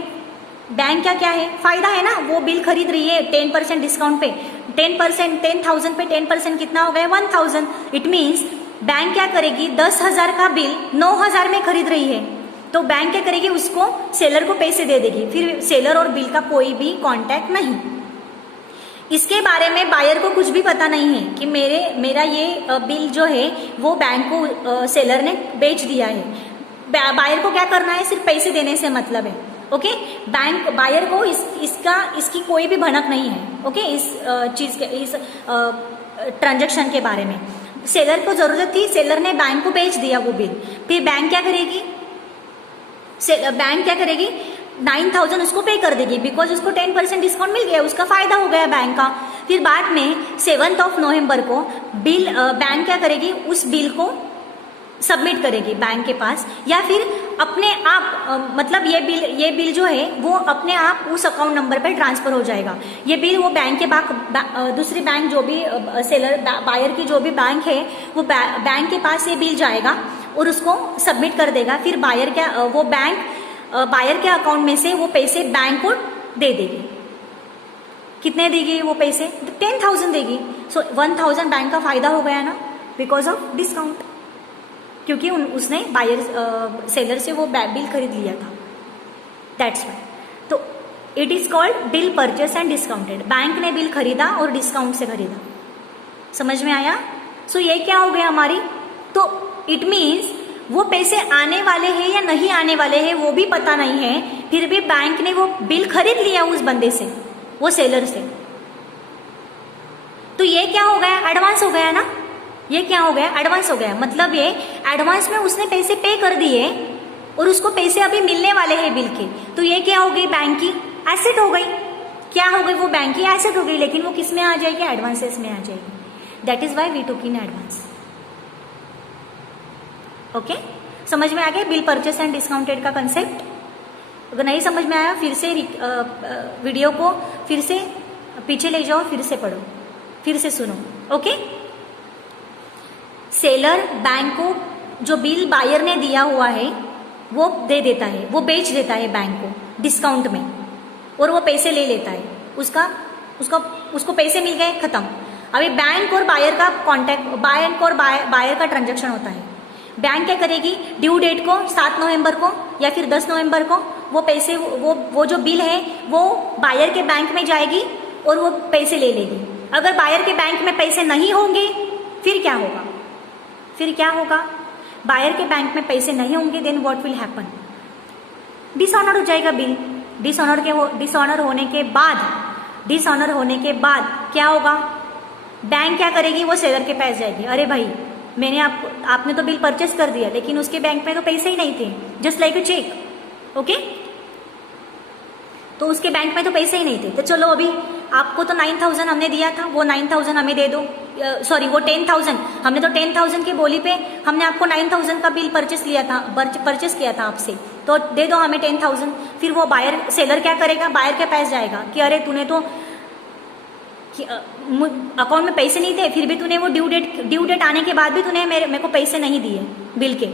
बैंक क्या है, फायदा है ना, वो बिल खरीद रही है 10% डिस्काउंट पे, 10%, 10,000 पे 10% कितना हो गया, 1,000। इट मीन्स बैंक क्या करेगी, 10,000 का बिल 9,000 में खरीद रही है, तो बैंक क्या करेगी, उसको सेलर को पैसे दे देगी, फिर सेलर और बिल का कोई भी कॉन्टैक्ट नहीं। इसके बारे में बायर को कुछ भी पता नहीं है कि मेरा ये बिल जो है वो बैंक को सेलर ने बेच दिया है। बायर को क्या करना है, सिर्फ पैसे देने से मतलब है। ओके, बैंक बायर को इसकी कोई भी भनक नहीं है। ओके, इस चीज के, इस ट्रांजैक्शन के बारे में सेलर को जरूरत थी, सेलर ने बैंक को बेच दिया वो बिल, फिर बैंक क्या करेगी, 9,000 उसको पे कर देगी, बिकॉज उसको 10% डिस्काउंट मिल गया, उसका फायदा हो गया बैंक का। फिर बाद में 7 नवंबर को बिल बैंक क्या करेगी, उस बिल को सबमिट करेगी बैंक के पास, या फिर अपने आप मतलब ये बिल जो है वो अपने आप उस अकाउंट नंबर पर ट्रांसफर हो जाएगा। ये बिल वो बैंक के दूसरी बैंक जो भी सेलर बायर की जो भी बैंक है वो बैंक के पास ये बिल जाएगा और उसको सबमिट कर देगा। फिर वो बैंक बायर के अकाउंट में से वो पैसे बैंक को दे देगी। कितने देगी वो पैसे, 10,000 देगी। सो 1,000 बैंक का फायदा हो गया ना, बिकॉज ऑफ डिस्काउंट, क्योंकि उसने बायर सेलर से वो बिल खरीद लिया था, दैट्स वाई। तो it is called bill purchase and discounted. Bank ने बिल खरीदा और डिस्काउंट से खरीदा, समझ में आया। सो ये क्या हो गया हमारी, तो इट मीन्स वो पैसे आने वाले हैं या नहीं आने वाले हैं वो भी पता नहीं है, फिर भी बैंक ने वो बिल खरीद लिया उस बंदे से, वो सेलर से। तो ये क्या हो गया, एडवांस हो गया ना, ये क्या हो गया, एडवांस हो गया। मतलब ये एडवांस में उसने पैसे पे कर दिए और उसको पैसे अभी मिलने वाले हैं बिल के, तो ये क्या हो गई, बैंक की एसेट हो गई। क्या हो गई, वो बैंक की एसेट हो गई, लेकिन वो किस में आ जाएगी, एडवांसेस में आ जाएगी। That is why we took in advance. Okay, समझ में आ गया बिल परचेस एंड डिस्काउंटेड का कंसेप्ट। अगर नहीं समझ में आया फिर से वीडियो को फिर से पीछे ले जाओ, फिर से पढ़ो, फिर से सुनो। ओके, सेलर बैंक को जो बिल बायर ने दिया हुआ है वो दे देता है, वो बेच देता है बैंक को डिस्काउंट में, और वो पैसे ले लेता है, उसको पैसे मिल गए, खत्म। अभी बैंक और बायर का कॉन्टैक्ट, बैंक और बायर का ट्रांजैक्शन होता है। बैंक क्या करेगी, ड्यू डेट को 7 नवंबर को या फिर 10 नवंबर को वो पैसे, वो जो बिल है वो बायर के बैंक में जाएगी और वो पैसे ले लेगी। अगर बायर के बैंक में पैसे नहीं होंगे फिर क्या होगा, बायर के बैंक में पैसे नहीं होंगे, then what will happen, dishonour हो जाएगा बिल। डिसऑनर होने के बाद क्या होगा, बैंक क्या करेगी, वो सेलर के पास जाएगी, अरे भाई आपने तो बिल परचेस कर दिया लेकिन उसके बैंक में तो पैसे ही नहीं थे, just like a cheque. Okay, तो उसके बैंक में तो पैसे ही नहीं थे, तो चलो अभी आपको तो 9,000 हमने दिया था, वो 9,000 हमें दे दो, सॉरी वो 10,000, हमने तो 10,000 की बोली पे हमने आपको 9,000 का बिल परचेस किया था आपसे, तो दे दो हमें 10,000। फिर वो सेलर क्या करेगा, बायर के पास जाएगा कि अरे तूने तो अकाउंट में पैसे नहीं थे, फिर भी तूने वो ड्यू डेट आने के बाद भी तूने मेरे को पैसे नहीं दिए बिल के,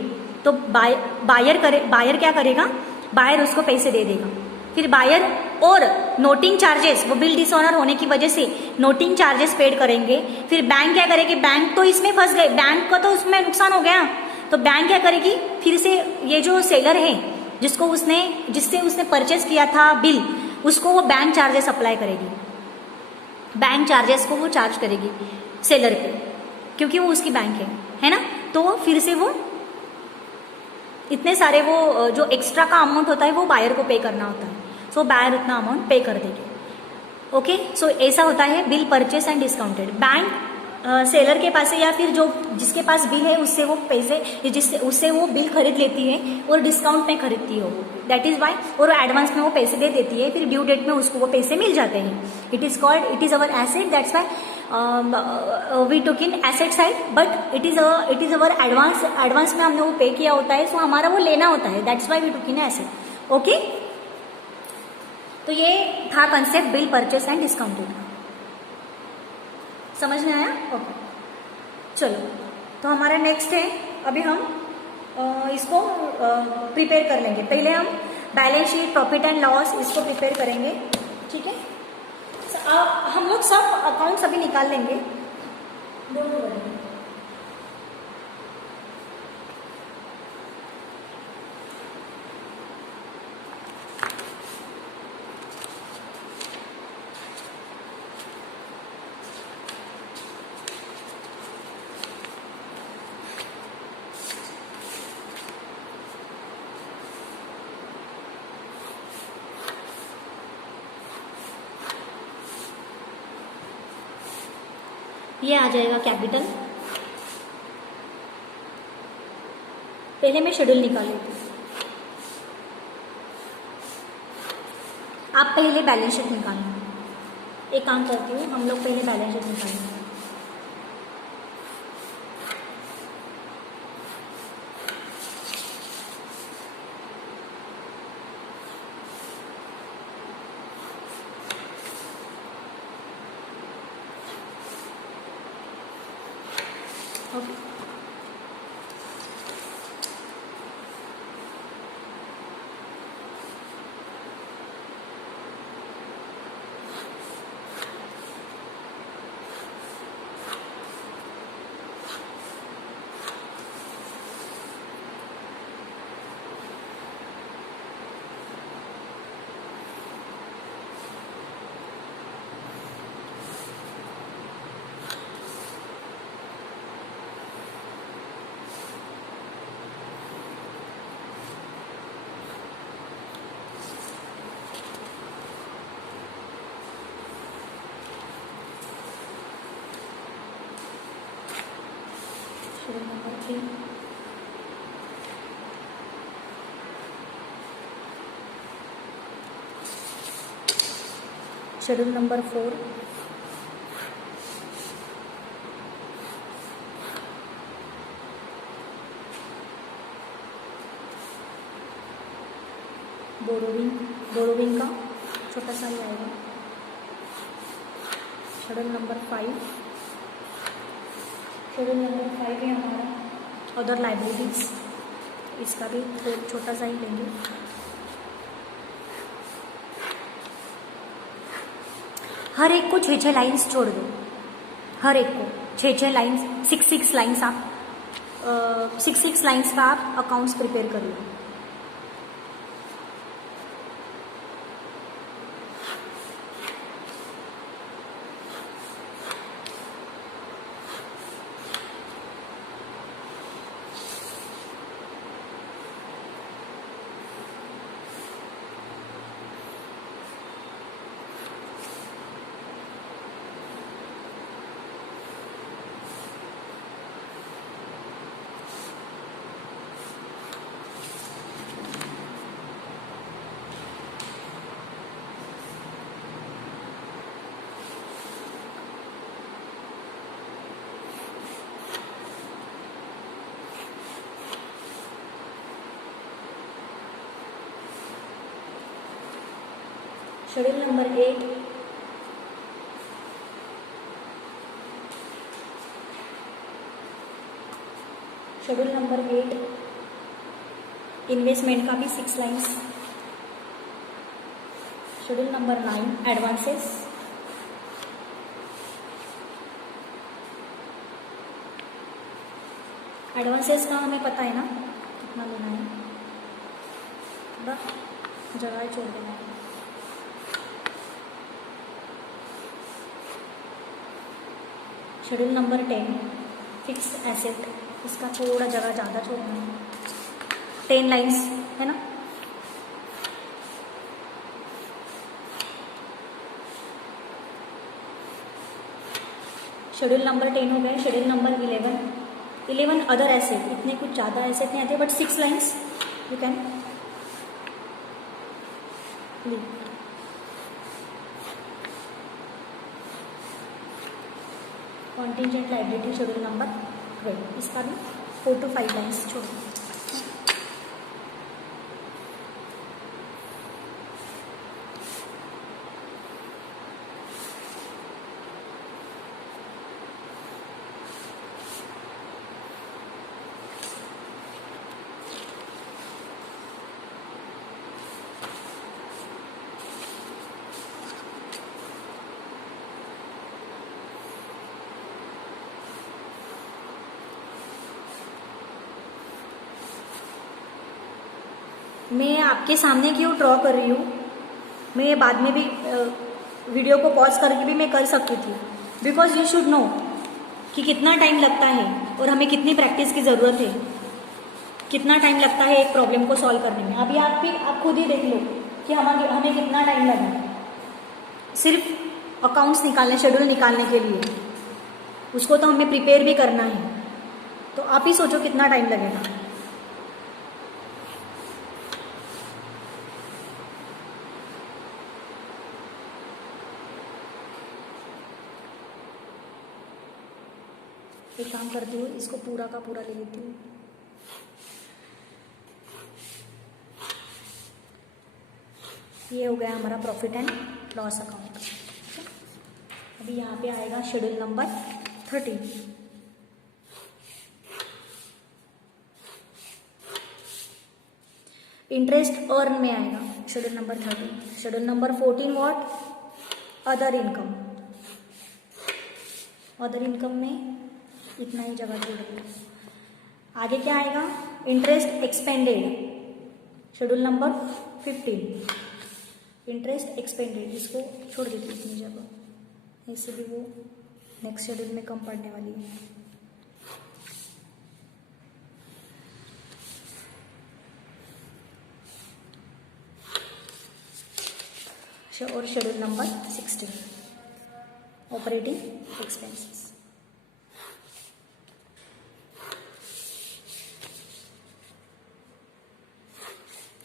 तो बायर क्या करेगा, बायर उसको पैसे दे देगा। फिर बायर और नोटिंग चार्जेस, वो बिल डिसऑनर होने की वजह से नोटिंग चार्जेस पेड करेंगे। फिर बैंक क्या करेगी, बैंक तो इसमें फंस गए, बैंक का तो उसमें नुकसान हो गया, तो बैंक क्या करेगी, फिर से ये जो सेलर है जिससे उसने परचेस किया था बिल, उसको वो बैंक चार्जेस अप्लाई करेगी, बैंक चार्जेस को वो चार्ज करेगी सेलर पे, क्योंकि वो उसकी बैंक है ना। तो फिर से वो इतने सारे वो जो एक्स्ट्रा का अमाउंट होता है वो बायर को पे करना होता है, सो बायर उतना अमाउंट पे कर देगी। ओके, सो ऐसा होता है bill purchase and discounted. Bank seller के पास है या फिर जो जिसके पास बिल है उससे वो पैसे उससे वो बिल खरीद लेती है और डिस्काउंट में खरीदती है वो, दैट इज वाई, और एडवांस में वो पैसे दे देती है, फिर ड्यू डेट में उसको वो पैसे मिल जाते हैं। It is our asset, that's why we took in asset side, but it is our advance में हमने वो पे किया होता है, सो हमारा वो लेना होता है, that's why we took in asset. Okay, तो ये था concept bill purchase and discounted, समझ में आया? ओके, चलो, तो हमारा नेक्स्ट है, अभी हम इसको प्रिपेयर कर लेंगे। पहले हम balance sheet, profit and loss, इसको प्रिपेयर करेंगे, ठीक है। हम लोग सब अकाउंट्स अभी निकाल लेंगे, दोनों करेंगे। ये आ जाएगा कैपिटल। पहले मैं शेड्यूल निकाल लेती हूँ, आप पहले बैलेंस शीट निकालना। एक काम करती हूँ, हम लोग पहले बैलेंस शीट निकालेंगे। Okay, schedule number 3, schedule number 4, borrowing का छोटा सा ही आएगा। शेड्यूल नंबर 5, शेड्यूल नंबर 5 है हमारा अदर लाइब्रेरीज, इसका भी छोटा सा ही लेंगे। हर एक को 6-6 लाइन्स छोड़ दो, हर एक को 6-6 लाइन्स, 6-6 लाइन्स, आप 6-6 लाइन्स का आप अकाउंट्स प्रिपेयर कर लो। Schedule number 8, schedule number 8 investment का भी 6 lines. Schedule number 9 advances. Advances का हमें पता है ना कितना लेना है, थोड़ा जगह छोड़ देना है। शेड्यूल नंबर 10 फिक्स्ड एसेट, इसका थोड़ा जगह ज़्यादा छोड़ना है, 10 लाइन्स है ना। शेड्यूल नंबर 10 हो गए। शेड्यूल नंबर 11 अदर एसेट, इतने कुछ ज़्यादा एसेट नहीं आते but 6 lines you can leave. Contingent liability schedule number 12, इसका भी 4 to 5 लाइन्स छोड़ो। मैं आपके सामने क्यों ड्रॉ कर रही हूँ, मैं बाद में भी वीडियो को पॉज करके भी मैं कर सकती थी, बिकॉज यू शुड नो कि कितना टाइम लगता है और हमें कितनी प्रैक्टिस की ज़रूरत है, कितना टाइम लगता है एक प्रॉब्लम को सॉल्व करने में। अभी आप खुद ही देख लो कि हमें कितना टाइम लगा सिर्फ अकाउंट्स निकालने, शेड्यूल निकालने के लिए, उसको तो हमें प्रिपेयर भी करना है। तो आप ही सोचो कितना टाइम लगेगा। एक काम करती हूँ, इसको पूरा का पूरा ले लेती हूँ। ये हो गया हमारा प्रॉफिट एंड लॉस अकाउंट। अभी यहाँ पे आएगा शेड्यूल नंबर 13। इंटरेस्ट अर्न में आएगा schedule number 13। Schedule number 14 what, other income. Other income में इतना ही जगह छोड़ रही है। आगे क्या आएगा, interest expanded, schedule number 15। Interest expanded, इसको छोड़ देती हूँ इतनी जगह, इससे भी वो नेक्स्ट शेड्यूल में कम पड़ने वाली है। और शेड्यूल नंबर 16 ऑपरेटिंग एक्सपेंसेस।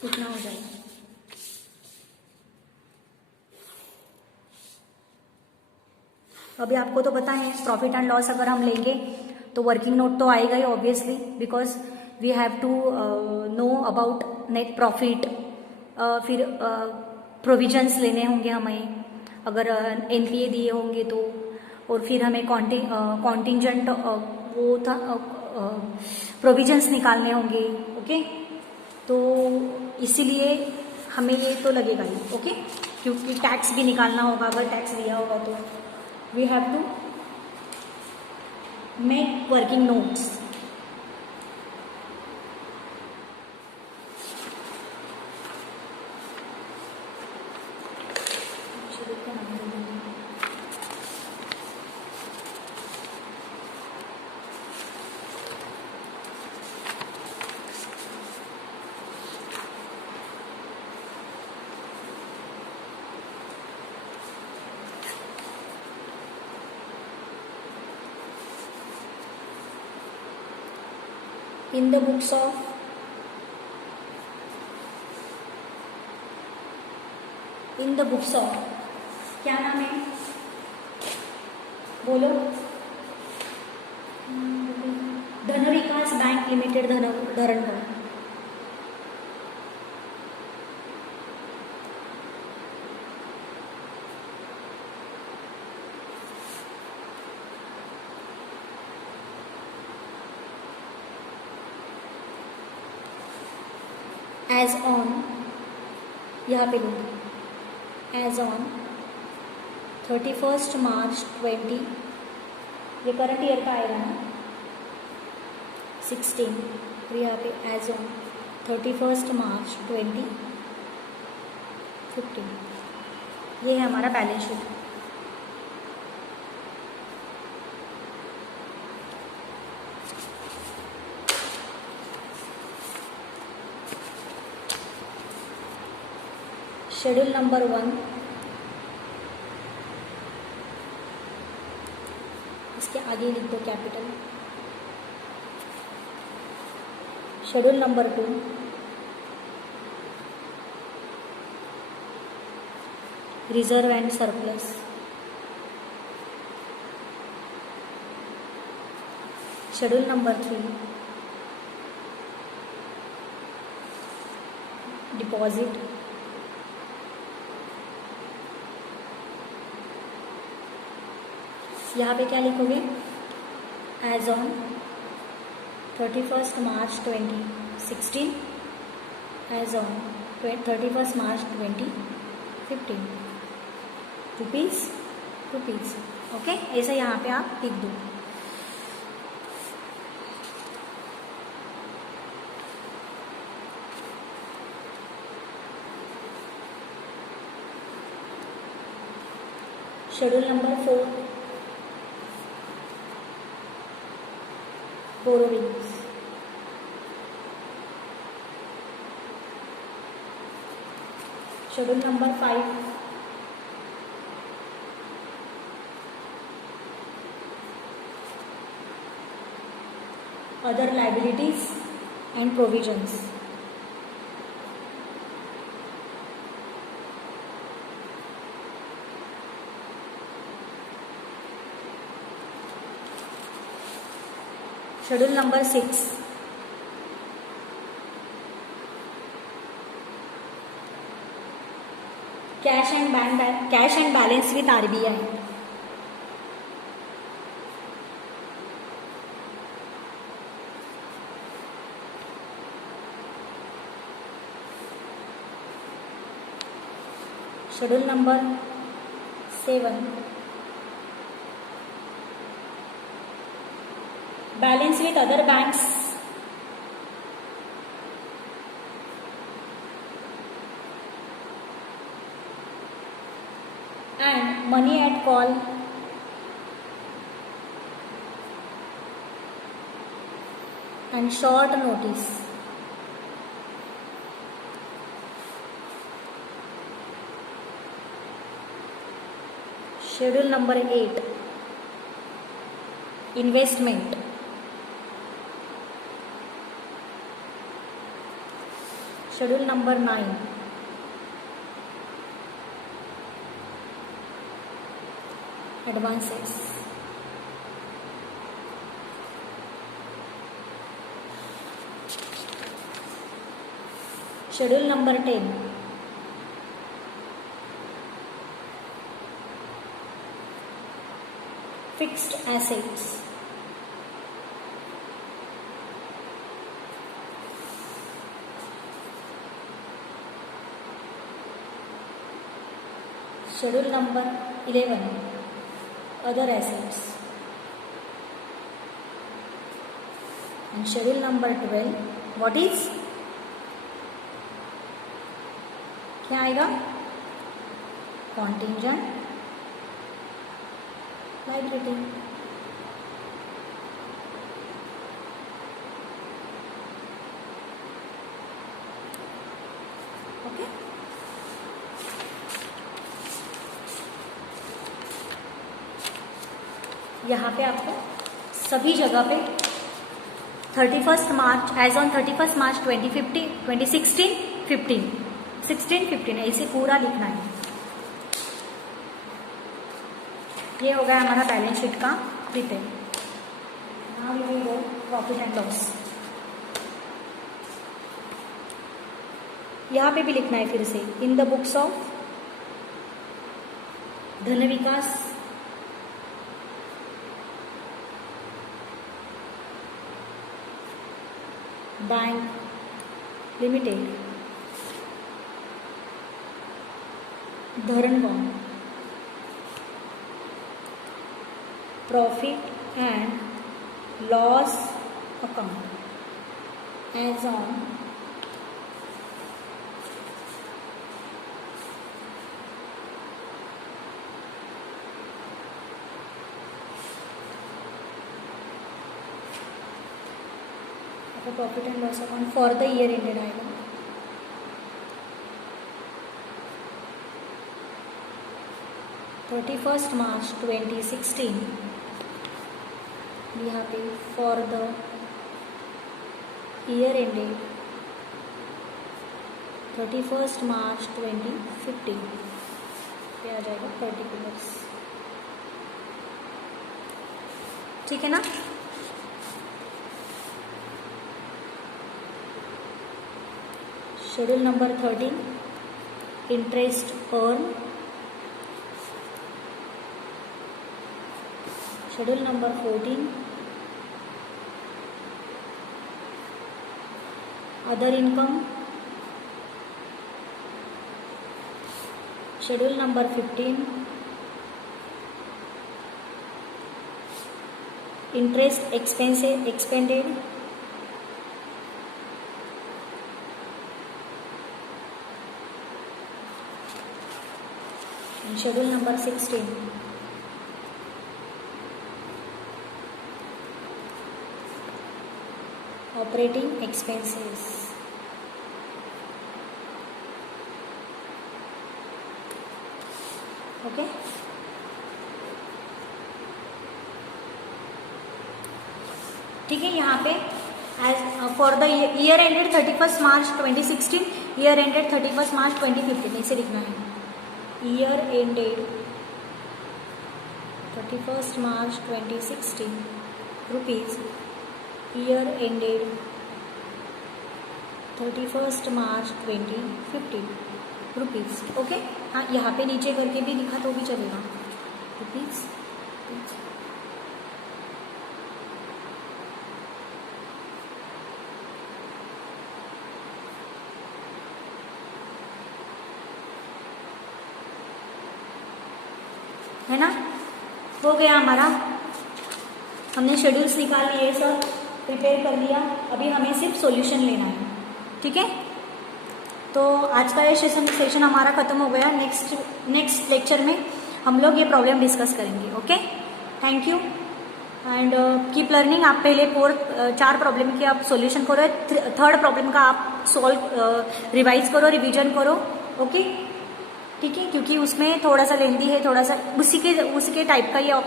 कितना हो जाएगा, अभी आपको तो पता है प्रॉफिट एंड लॉस अगर हम लेंगे तो वर्किंग नोट तो आएगा ही obviously, because we have to know about net profit. फिर प्रोविजंस लेने होंगे हमें, अगर एनपीए दिए होंगे तो, और फिर हमें कॉन्टिजेंट वो था प्रोविजंस निकालने होंगे। ओके, तो इसीलिए हमें ये तो लगेगा ही। ओके, क्योंकि टैक्स भी निकालना होगा, अगर टैक्स दिया होगा तो we have to make working notes. In the books of क्या नाम है, बोलो। Dhan Vikas bank Limited, Dharangarh. As on यहाँ पे लूँगी, एज ऑन 31 मार्च 20, ये करंट ईयर का आएगा ना, 16, फिर यहाँ पे एज ऑन 31 मार्च 2015, ये है हमारा बैलेंस शीट। शेड्यूल नंबर 1, इसके आगे लिख दो capital. Schedule number 2, reserve and surplus. Schedule number 3, deposit. यहाँ पे क्या लिखोगे, as on 31 March 2016, as on 31 March 2015, rupees. Okay, ऐसा यहाँ पे आप लिख दो। Schedule number 4, borrowings. Schedule number 5, other liabilities and provisions. Schedule number 6, cash and balance with RBI। Schedule number 7, balance with other banks and money at call and short notice. Schedule number 8, investment. Schedule number 9, advances. Schedule number 10, fixed assets. Schedule number 11, other assets. And schedule number 12, what is, क्या आएगा, contingent liability. Okay, यहाँ पे आपको सभी जगह पे 31 मार्च, as on 31 March 2015, 2016, 15 ऐसे पूरा लिखना है। ये हो गया हमारा बैलेंस शीट का detail. Now we will go profit and loss. यहाँ पे भी लिखना है फिर से, in the books of Dhan Vikas bank limited Dharangaon, profit and loss account as on profit and loss account for the year ended आएगा 31st March 2016, यहाँ पे for the year ended 31st March 2015 पे आ जाएगा पर्टिकुलर्स। ठीक है ना। Schedule number 13 interest earn, schedule number 14 other income, schedule number 15 interest expenses expended, schedule number 16 operating expenses. Okay, ठीक है। यहाँ पे as for the year ended 31st March 2016, year ended 31st March 2015 ऐसे लिखना है। Year ended 31st March 2016 rupees, year ended 31st March 2015 rupees. Okay, हाँ यहाँ पे नीचे करके भी लिखा तो भी चलेगा, रुपीज़। है ना, हो गया हमारा, हमने शेड्यूल्स निकाल लिए, सब प्रिपेयर कर लिया। अभी हमें सिर्फ सॉल्यूशन लेना है। ठीक है, तो आज का ये सेशन हमारा ख़त्म हो गया। नेक्स्ट लेक्चर में हम लोग ये प्रॉब्लम डिस्कस करेंगे। Okay, thank you and keep learning. आप पहले 4 प्रॉब्लम की आप सॉल्यूशन करो, 3rd प्रॉब्लम का आप रिवाइज करो, रिवीजन करो। ओके, ठीक है, क्योंकि उसमें थोड़ा सा लेंदी है, थोड़ा सा उसी के टाइप का ये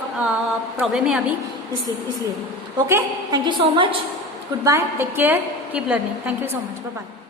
प्रॉब्लम है अभी, इसलिए। Okay, thank you so much, good bye, take care, keep learning, thank you so much, bye bye.